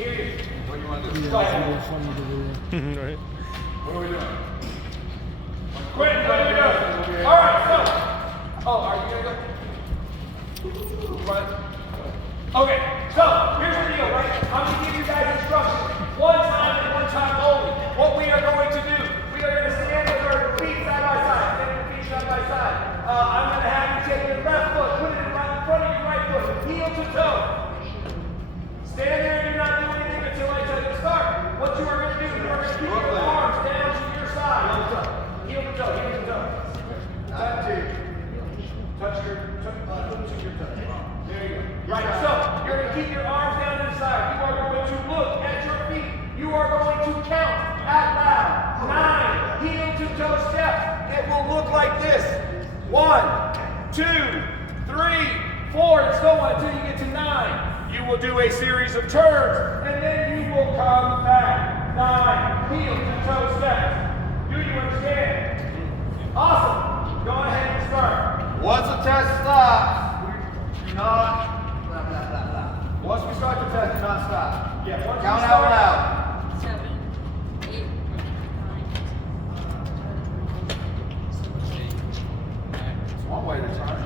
What do you want to do? Right. What are we doing? Quit, what are we doing? All right, so. Oh, are you gonna go? Right. Okay, so here's the deal, right? I'm gonna give you guys instructions. One time and one time only. What we are going to do, we are gonna stand with our feet side by side. Stand with feet side by side. I'm gonna have you take your left foot, put it right in front of your right foot, heel to toe. Stand there and do not do anything until I tell you to start. What you are going to do, you are going to keep your arms down to your side. Heel to toe, heel to toe. Touch your toe. There you go. Right, so you're going to keep your arms down to the side. You are going to look at your feet. You are going to count out loud. 9 heel to toe steps. It will look like this. 1, 2, 3, 4, and so on until you get to 9. You will do a series of turns, and then you will come back. 9 heel to toe steps. Do you understand? Awesome. Go ahead and start. Once the test stops, we do not blah, blah, blah, blah. Once we start the test, do not stop. Yeah, once count you out start, loud. 7, 8, 9. It's one way to turn.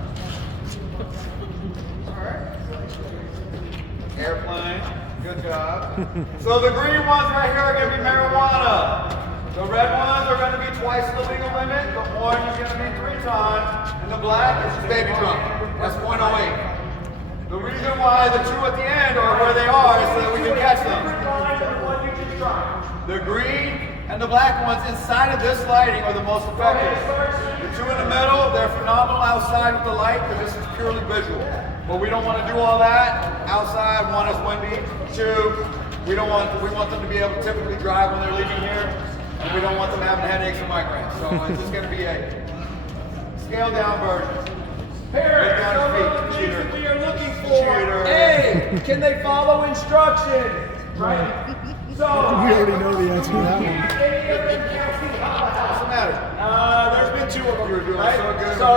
Airplane. Good job. So the green ones right here are going to be marijuana. The red ones are going to be twice the legal limit. The orange is going to be 3 times. And the black is just baby drunk. That's 0.08. The reason why the 2 at the end are where they are is so that we can catch them. The green and the black ones inside of this lighting are the most effective. The 2 in the middle, they're phenomenal outside with the light because this is purely visual. But we don't want to do all that outside. 1 is windy. 2, we want them to be able to typically drive when they're leaving here, and we don't want them having headaches or migraines. So it's just going to be a scaled down version. Parents, some of the things that we are looking for. A, can they follow instructions? Right? So We already know the answer to that one. any of them can't see What's the matter? There's been 2 of them. You're doing right? so good. So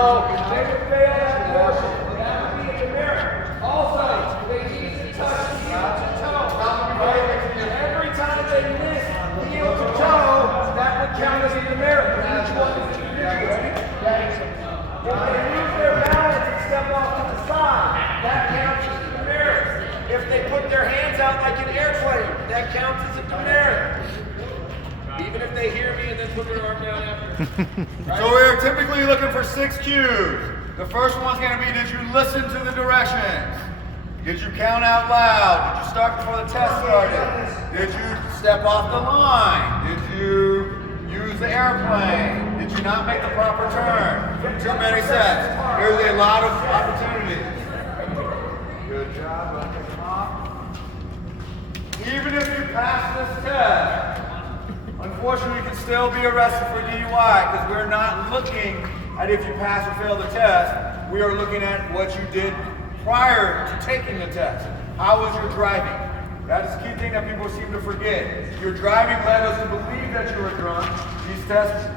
they would fail that portion. That would be a demerit. Also, they need to touch heel to toe. Right? And every time they miss heel to toe, that would count as a demerit. Each one is individual. Okay? If they lose their balance and step off to the side, that counts as a demerit. If they put their hands out like an airplane, that counts as a demerit. Even if they hear me and then put their arm down after. Right? So we're typically looking for 6 cues. The first one's going to be, did you listen to the directions? Did you count out loud? Did you start before the test started? Did you step off the line? Did you use the airplane? Did you not make the proper turn? Too many sets. Here's a lot of opportunities. Good job. Take them off. Even if you pass this test, unfortunately, you can still be arrested for DUI because we're not looking at if you pass or fail the test. We are looking at what you did prior to taking the test. How was your driving? That is the key thing that people seem to forget. Your driving led us to believe that you were drunk. These tests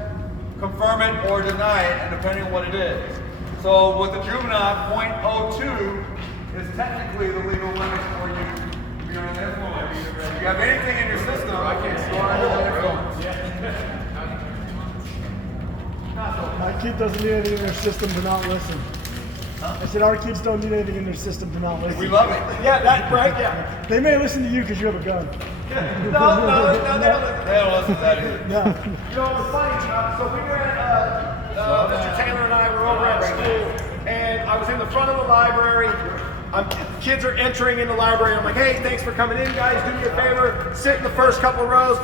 confirm it or deny it, and depending on what it is. So with the juvenile, 0.02 is technically the legal limit for you to be under the influence. If you have anything in your system, I can't see under the influence. My kid doesn't need anything in their system to not listen. I said our kids don't need anything in their system to not listen. We love it. Yeah, that's right, yeah. They may listen to you because you have a gun. No, they don't listen. They don't listen to that either. No. You know, it was funny. So we were at, Mr. Taylor and I were over at school, and I was in the front of the library. Kids are entering in the library. I'm like, hey, thanks for coming in, guys. Do me a favor. Sit in the first couple of rows.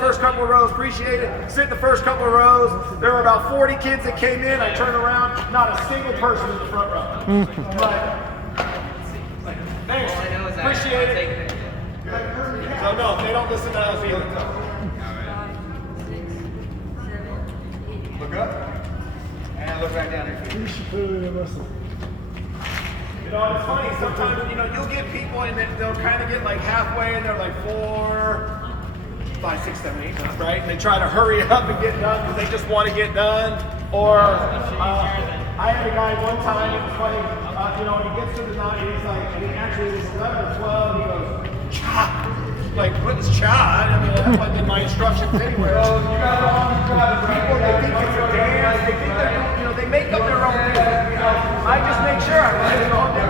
Appreciate it. Sit in the first couple of rows. There were about 40 kids that came in. I turned around. Not a single person in the front row. Like, thanks. Appreciate it. So no, they don't listen to us either. 6, 7, 8. Look up. And look back down here. You should clearly listen. You know, it's funny, sometimes, you know, you'll get people and they'll kind of get like halfway and they're like 4, 5, 6, 7, 8, right? And they try to hurry up and get done because they just want to get done. Or I had a guy one time, it was funny, you know, he gets to the 9, he's like, and he actually was 11 or 12, he goes, chop! like Clinton's child. I mean, that's like in my instructions anyway. So you got the one who drives the People, they think it's a dance. They think they're, you know, they make up their own thing. I just make sure I'm letting all different.